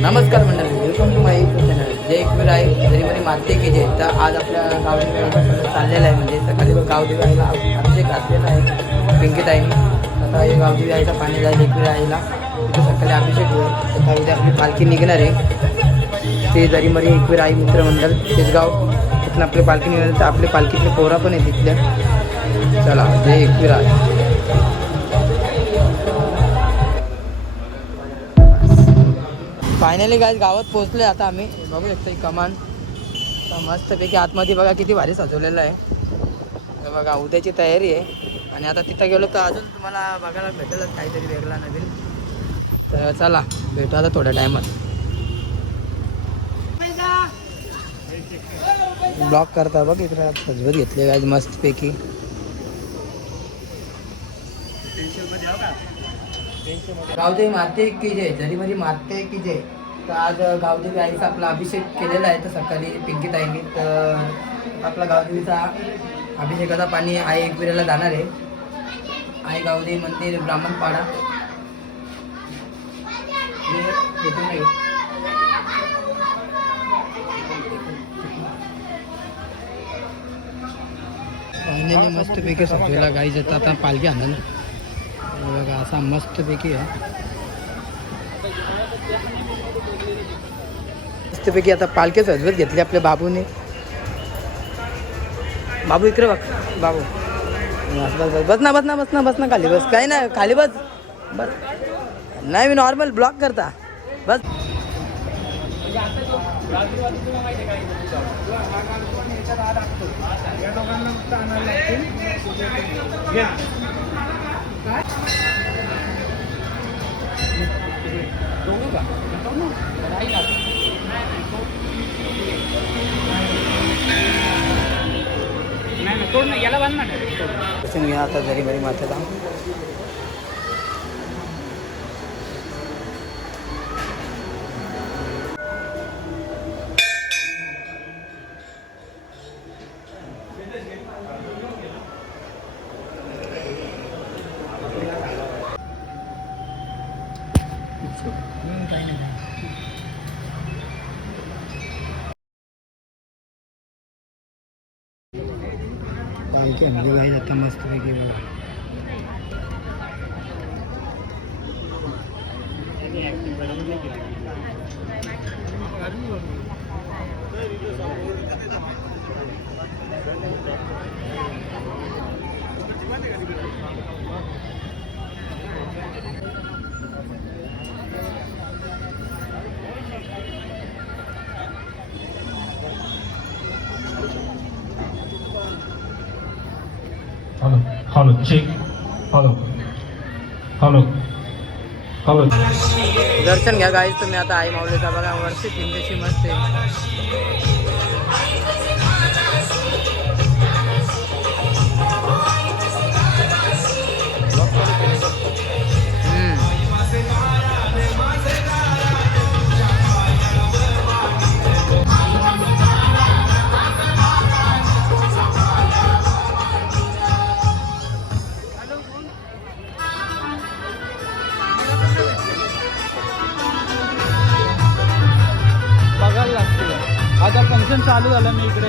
नमस्कार मंडळी, welcome to my YouTube channel जय एकवीर आहे जरी माते की जे. तर आज आपल्या गावदेवीला चाललेलं आहे, म्हणजे सकाळी गावदेवीला अभिषेक घातलेला आहे पिंकीताईने. आता हे गावदेवी आईला पाणी जाईल एकवीर आईला, तिथे सकाळी अभिषेक होईल. आता उद्या आपली पालखी निघणार आहे. ते जरीमरी एकवीर आई मित्रमंडळ तेजगाव तिथून आपली पालखी निघणार, तर आपली पालखीतले पोरा पण आहे तिथल्या. चला जय एकवीर आहे. फायनली गावात पोहोचले. आता आम्ही बघू शकतो कमान मस्तपैकी आतमध्ये बघा किती भारी सजवलेलं आहे. तर बघा उद्याची तयारी आहे, आणि आता तिथं गेलो तर अजून तुम्हाला बघायला भेटेलच काहीतरी वेगळा नवीन. तर चला भेटू आता थोड्या टायमात. ब्लॉक करता बघ इकडे सजवत घेतले गाईज मस्तपैकी. गावदेवी माते की जय जरीमरी माते की जय. तर आज गावदेवी आईचा आपला अभिषेक केलेला आहे. तर सकाळी पिंकीताईंनी तर आपला गावदेवीचा अभिषेकाचा पाणी आई एकविरेला जाणार आहे. आई गावदेवी मंदिर ब्राह्मणपाडा. फायनली मस्तपैकी सजवेला गाई जातं. आता पालखी आणलं बघा, असा मस्तपैकी आहे. मस्तपैकी आता पालखी सजवत घेतली आपल्या बाबूने. बाबू इकडे बघ बाबू. बस ना बस ना बस ना बस ना खाली बस. काही नाही खाली बस बस. नाही मी नॉर्मल ब्लॉक करता बस. याला बांध ना घ्या आता जरीमरी मातेला. पालखी आणली गाईज आता मस्तपैकी बघा. Hello hello check hello hello hello. दर्शन घ्या गाईज तुम्ही आता आई माऊलीचा बघा. वरती पिंडीची मस्त आहे. बघायला लागते. आता फंक्शन चालू झालं मी इकडे.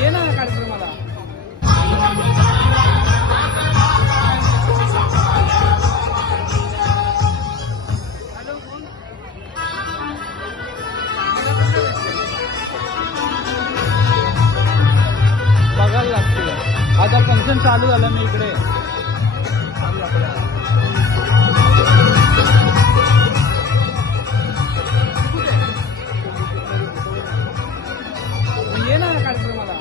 ये ना कार्यक्रमाला. बघायला लागते. आता फंक्शन चालू झालं मी इकडे. ये ना कार्यक्रमाला.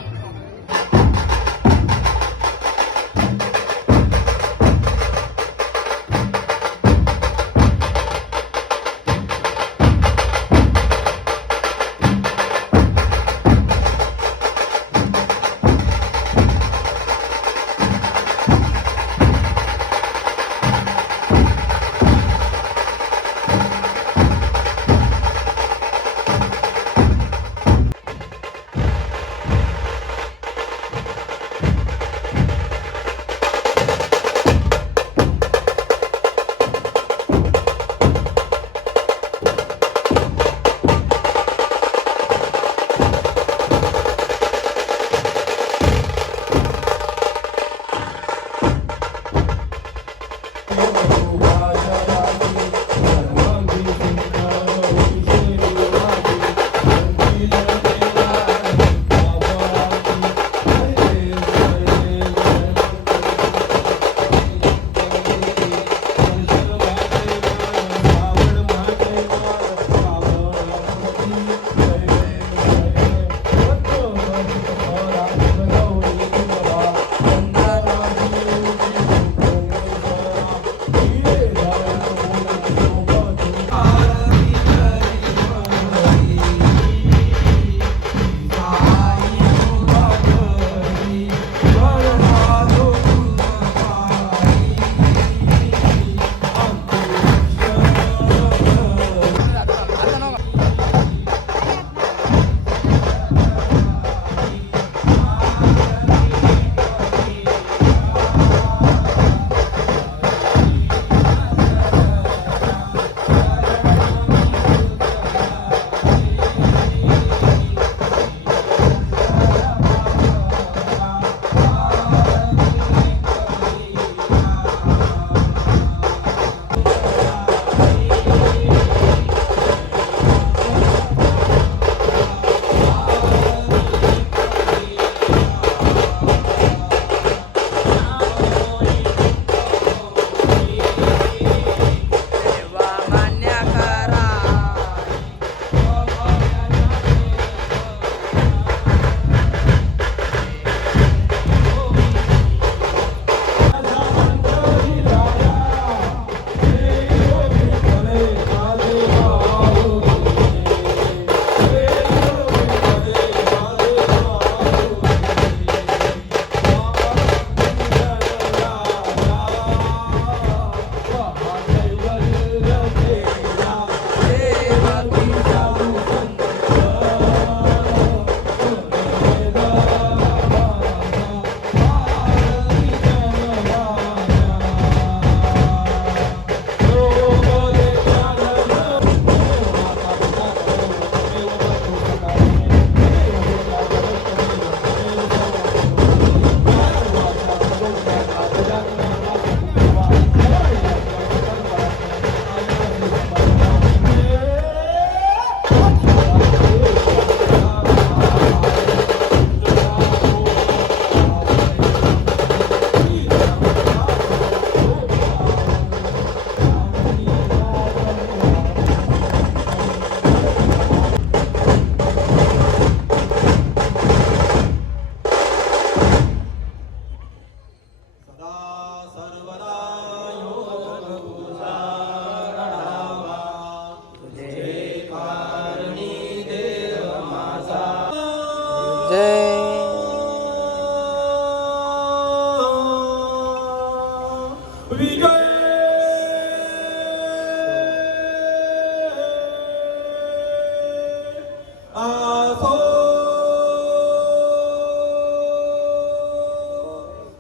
विजय आसो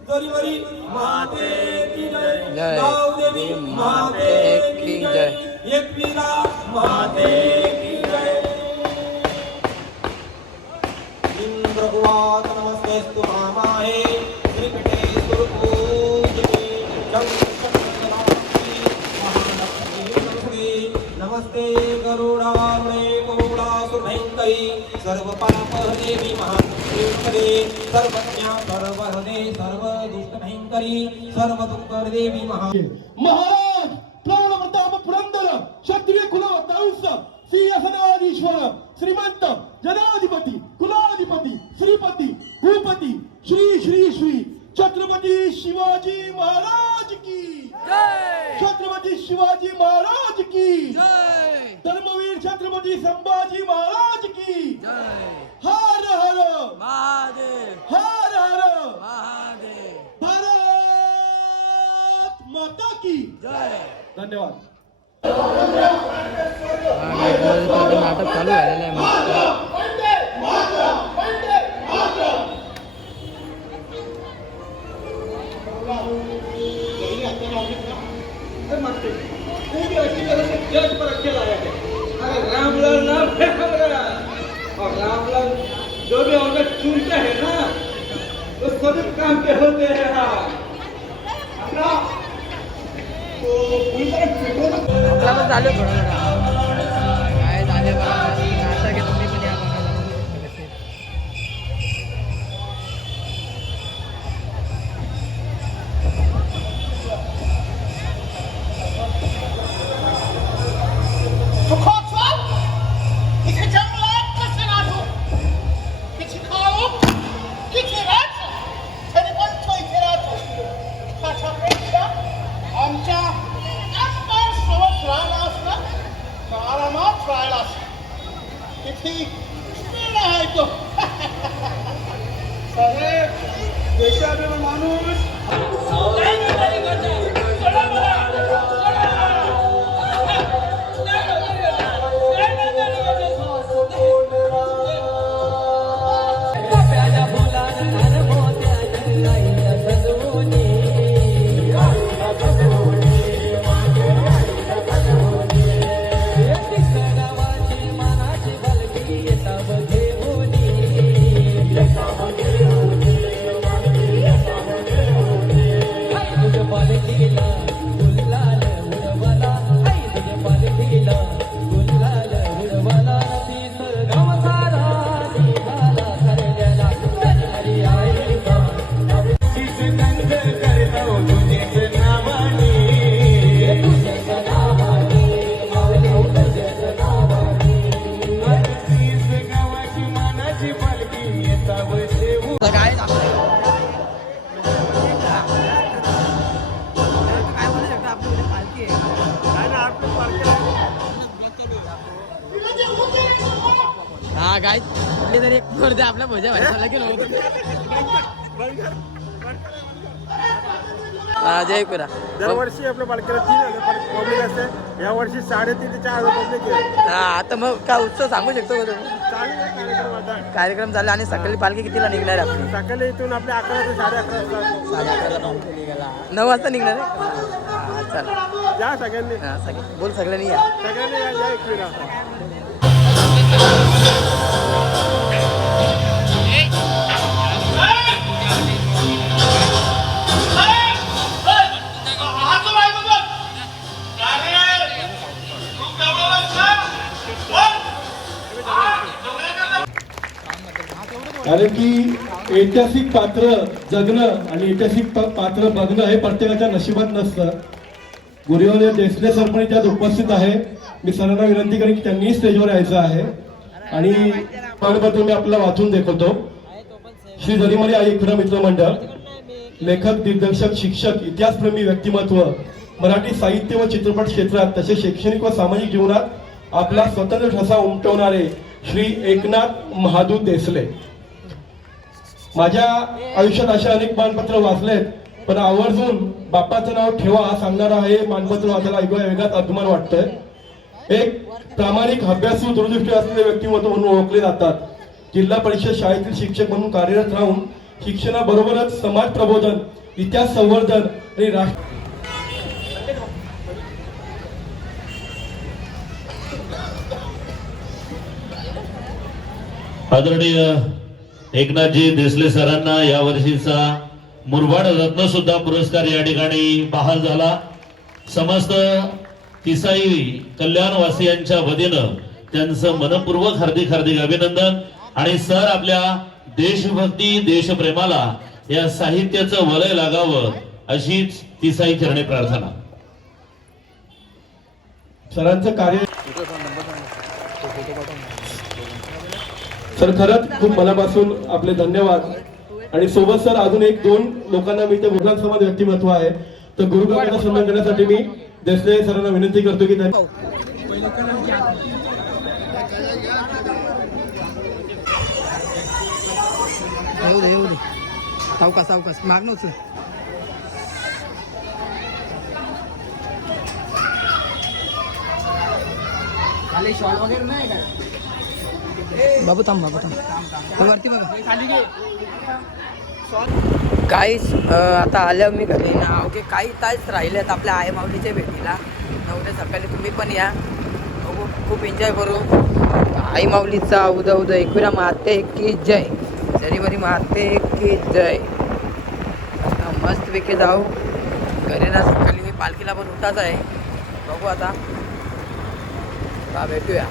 जरीवरी माते की जय गावदेवी माते की जय एकवीरा माते की जय इंद्रगुवात नमस्तेस्तु मामाहे त्रिकटे सुरपूजिते नमस्ते गरुडामे गरुडासुरभयङ्करी सर्वपापहरेवि महादेवी सर्वज्ञा सर्वहरे सर्वदुष्टभयङ्करी सर्वदुःखहरेवि महाराज प्राणप्रताप पुरंदर क्षत्रिय कुलवंश सिंहासनाधीश्वर श्रीमंत जनाधिपती कुलाधिपती श्रीपती भूपती श्री श्री श्री छत्रपती शिवाजी महाराज की छत्रपती शिवाजी महाराज की धर्मवीर छत्रपती संभाजी महाराज की हर हर महादेव हर हर महादेव भारत माता की धन्यवाद नाटक चालू झालेलं आहे रामलाल नाम है हमारा और रामलाल जो भी औरत चुनते हैं ना वो सभी काम के होते हैं अपना तो आपला पण चालू थोडं काय झाले बघा नाटक आहे तुम्ही पण या बघायला माणूस हा काय तरी एक दे आपल्या भोजा भाजीला गेलो जयपुरा दरवर्षी आपल्या पालखीला 3,000 पब्लिक असते या वर्षी 3,500 ते 4,000 पब्लिक आहे हा आता मग काय उत्सव सांगू शकतो का तुम्ही चांगला कार्यक्रम आता कार्यक्रम झाला आणि सकाळी पालखी कितीला निघणार आपली सकाळी इथून आपले 11 ते 11:30 9 वाजता निघणार आहे हा चला या सगळ्यांनी हा सगळे बोल सगळ्यांनी या सगळ्यांनी या एकविरा कारण की ऐतिहासिक पात्र जगणं आणि ऐतिहासिक पात्र बघणं हे प्रत्येकाच्या नशिबात नसतं. गुरुवर्य देसले सर पण त्यात उपस्थित आहे. मी सरांना विनंती करेन की त्यांनी स्टेजवर यायचं आहे आणि मानपत्र मी आपल्याला वाचून दाखवतो. श्री जरीमरी आई एकविरा मित्र मंडळ, लेखक, दिग्दर्शक, शिक्षक, इतिहासप्रेमी व्यक्तिमत्व, मराठी साहित्य व चित्रपट क्षेत्रात तसेच शैक्षणिक व सामाजिक जीवनात आपला स्वतंत्र ठसा उमटवणारे श्री एकनाथ महादू देसले. माझ्या आयुष्यात अशा अनेक मानपत्र वाचलेत, पण आवर्जून बाप्पाचं नाव ठेवा सांगणारा हे मानपत्र वाचायला वेगळाच अभिमान वाटतोय. एक प्रामाणिक अभ्यासू दूरदृष्टी असलेले व्यक्तिमत्व म्हणून ओळखले जातात. जिल्हा परिषद शाळेतील शिक्षक म्हणून कार्यरत राहून शिक्षणाबरोबरच समाज प्रबोधन, इतिहास संवर्धन आणि राष्ट्र आदरणीय एकनाथजी देसले सरांना या वर्षीचा मुरबाड रत्न सुद्धा पुरस्कार या ठिकाणी बहाल झाला. समस्त तिसाई कल्याणवासियांच्या वतीनं त्यांचं मनपूर्वक हार्दिक अभिनंदन. आणि सर आपल्या देशभक्ती देशप्रेमाला या साहित्याचं वलय लागावं अशीच तिसाई चरणी प्रार्थना. सरांचं कार्य सर खरंच खूप मनापासून आपले धन्यवाद. आणि सोबत सर अजून एक दोन लोकांना मी ते मुघलां समाज व्यक्तिमत्व आहे, तर गुरुकाकांना सन्मान करण्यासाठी मी देसले सरांना विनंती करतो की त्यांनी येऊ दे सावकाश माग नव्हतं. शॉल वगैरे नाही का बाबू? थांब वरती बघा. काहीच आता आल्या मी घरी ना. ओके, काही तास राहिलेत आपल्या आई माऊलीच्या भेटीला. 9 सकाळी तुम्ही पण या, खूप एन्जॉय करू. आई माऊलीचा उदा एकविरा माते की जय, जरीमरी माते की जय. आता मस्तपैकी जाऊ घरी ना. सकाळी मी पालखीला पण होताच आहे. बघू आता भेटूया.